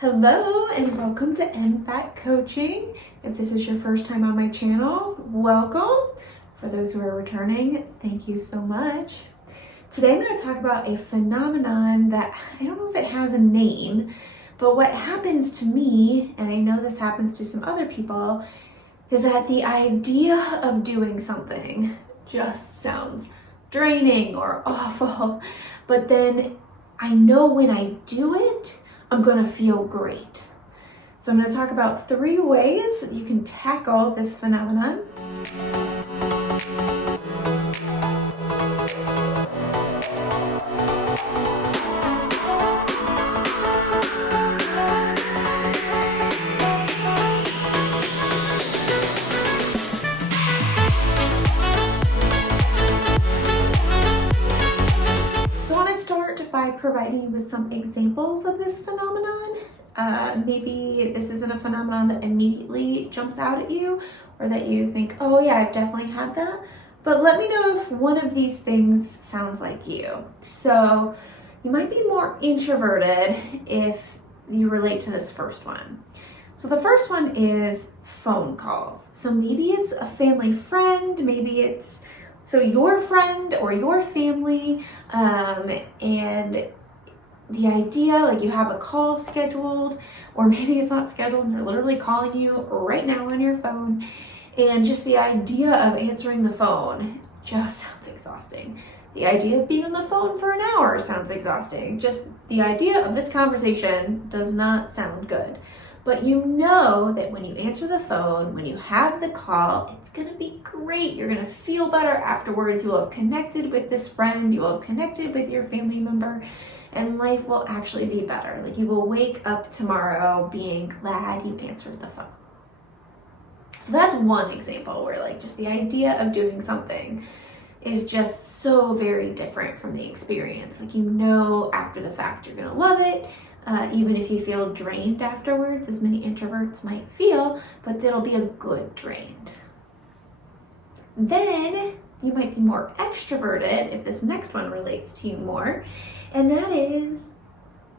Hello and welcome to NFAT Coaching. If this is your first time on my channel, welcome. For those who are returning, thank you so much. Today I'm going to talk about a phenomenon that I don't know if it has a name, but what happens to me, and I know this happens to some other people, is that the idea of doing something just sounds draining or awful, but then I know when I do it, I'm gonna feel great. So I'm gonna talk about 3 ways that you can tackle this phenomenon. By providing you with some examples of this phenomenon. Maybe this isn't a phenomenon that immediately jumps out at you or that you think, oh yeah, I've definitely had that. But let me know if one of these things sounds like you. So you might be more introverted if you relate to this first one. So the first one is phone calls. So maybe it's a family friend, maybe it's your friend or your family, and the idea, like you have a call scheduled, or maybe it's not scheduled and they're literally calling you right now on your phone, and just the idea of answering the phone just sounds exhausting. The idea of being on the phone for an hour sounds exhausting. Just the idea of this conversation does not sound good. But you know that when you answer the phone, when you have the call, it's gonna be great. You're gonna feel better afterwards. You'll have connected with this friend, you will have connected with your family member, and life will actually be better. Like you will wake up tomorrow being glad you answered the phone. So that's one example where like just the idea of doing something is just so very different from the experience. Like you know after the fact you're gonna love it. Even if you feel drained afterwards, as many introverts might feel, but it'll be a good drained. Then you might be more extroverted if this next one relates to you more, and that is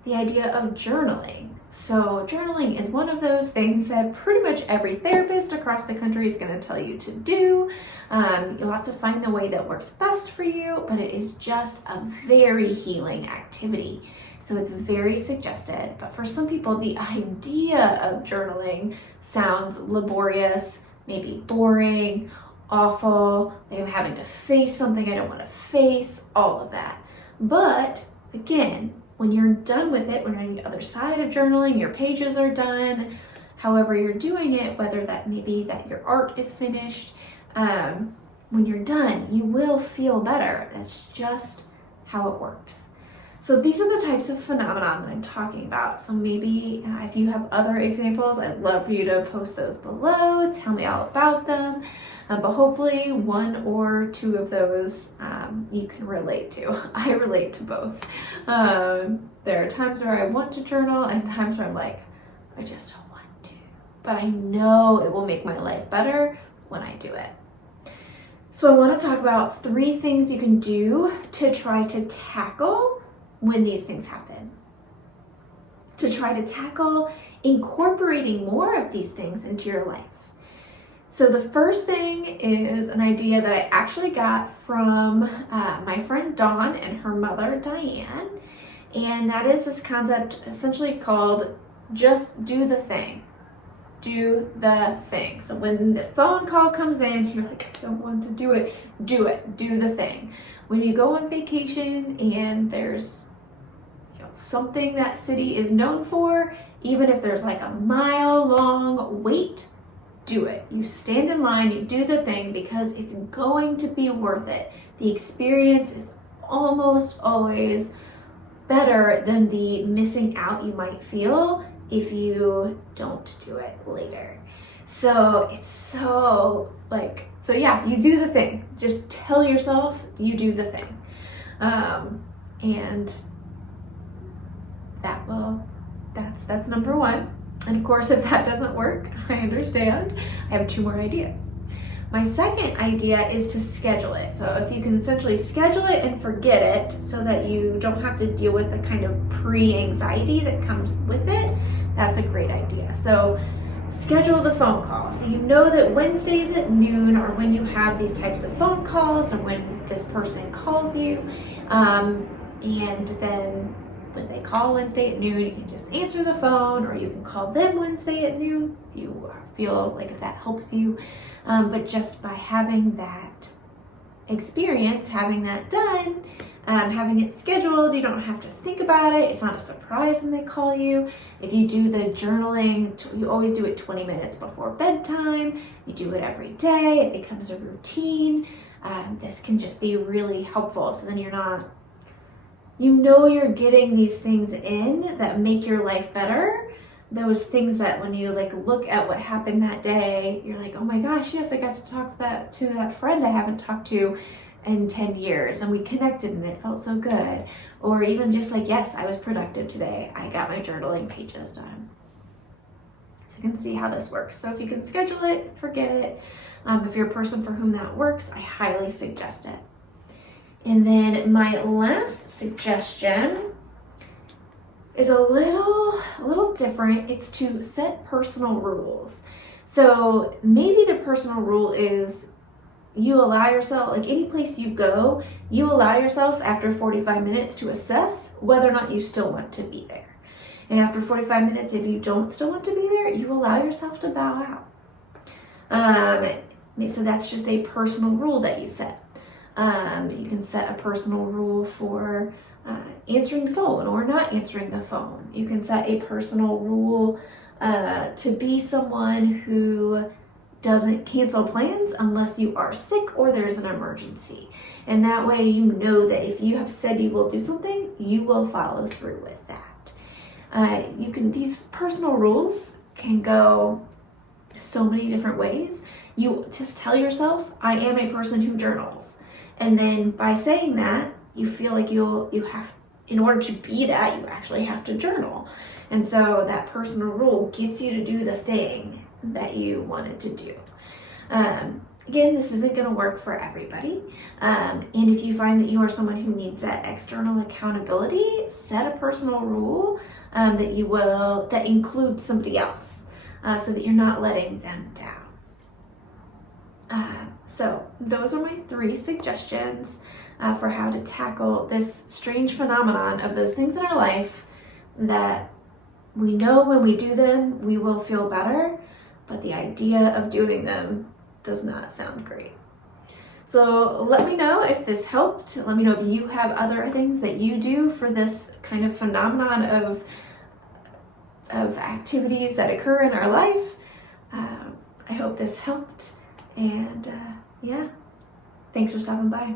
the idea of journaling. So journaling is one of those things that pretty much every therapist across the country is going to tell you to do. You'll have to find the way that works best for you, but it is just a very healing activity. So it's very suggested, but for some people, the idea of journaling sounds laborious, maybe boring, awful, maybe I'm having to face something I don't want to face, all of that. But again, when you're done with it, when you're on the other side of journaling, your pages are done, however you're doing it, whether that may be that your art is finished, when you're done, you will feel better. That's just how it works. So these are the types of phenomenon that I'm talking about. So maybe if you have other examples, I'd love for you to post those below, tell me all about them. But hopefully 1 or 2 of those you can relate to. I relate to both. There are times where I want to journal and times where I'm like, I just don't want to. But I know it will make my life better when I do it. So I want to talk about 3 things you can do to try to tackle when these things happen. To try to tackle incorporating more of these things into your life. So the first thing is an idea that I actually got from my friend Dawn and her mother Diane, and that is this concept essentially called just do the thing. Do the thing. So when the phone call comes in, you're like, I don't want to do it. Do it. Do the thing. When you go on vacation and there's something that city is known for, even if there's like a mile-long wait, do it. You stand in line, you do the thing because it's going to be worth it. The experience is almost always better than the missing out you might feel if you don't do it later. So it's so yeah, you do the thing. Just tell yourself you do the thing. And that's number 1. And of course, if that doesn't work, I understand. I have 2 more ideas. My second idea is to schedule it. So if you can essentially schedule it and forget it so that you don't have to deal with the kind of pre-anxiety that comes with it, That's a great idea. So schedule the phone call. So you know that Wednesdays at noon are when you have these types of phone calls and when this person calls you. And then when they call Wednesday at noon, you can just answer the phone, or you can call them Wednesday at noon if you feel like if that helps you. But just by having that experience, having that done, having it scheduled, you don't have to think about it. It's not a surprise when they call you. If you do the journaling, you always do it 20 minutes before bedtime. You do it every day. It becomes a routine. This can just be really helpful. So then you're getting these things in that make your life better. Those things that when you look at what happened that day, you're like, oh my gosh, yes, I got to talk to that friend I haven't talked to in 10 years, and we connected and it felt so good. Or even just yes, I was productive today. I got my journaling pages done. So you can see how this works. So if you can schedule it, forget it. If you're a person for whom that works, I highly suggest it. And then my last suggestion is a little different. It's to set personal rules. So maybe the personal rule is you allow yourself, any place you go, you allow yourself after 45 minutes to assess whether or not you still want to be there. And after 45 minutes, if you don't still want to be there, you allow yourself to bow out. So that's just a personal rule that you set. You can set a personal rule for answering the phone or not answering the phone. You can set a personal rule to be someone who doesn't cancel plans unless you are sick or there's an emergency. And that way you know that if you have said you will do something, you will follow through with that. These personal rules can go so many different ways. You just tell yourself, I am a person who journals. And then by saying that, you feel like you have, in order to be that, you actually have to journal. And so that personal rule gets you to do the thing that you wanted to do. Again, this isn't going to work for everybody. And if you find that you are someone who needs that external accountability, set a personal rule that includes somebody else, so that you're not letting them down. So those are my 3 suggestions for how to tackle this strange phenomenon of those things in our life that we know when we do them, we will feel better, but the idea of doing them does not sound great. So let me know if this helped. Let me know if you have other things that you do for this kind of phenomenon of activities that occur in our life. I hope this helped. And thanks for stopping by.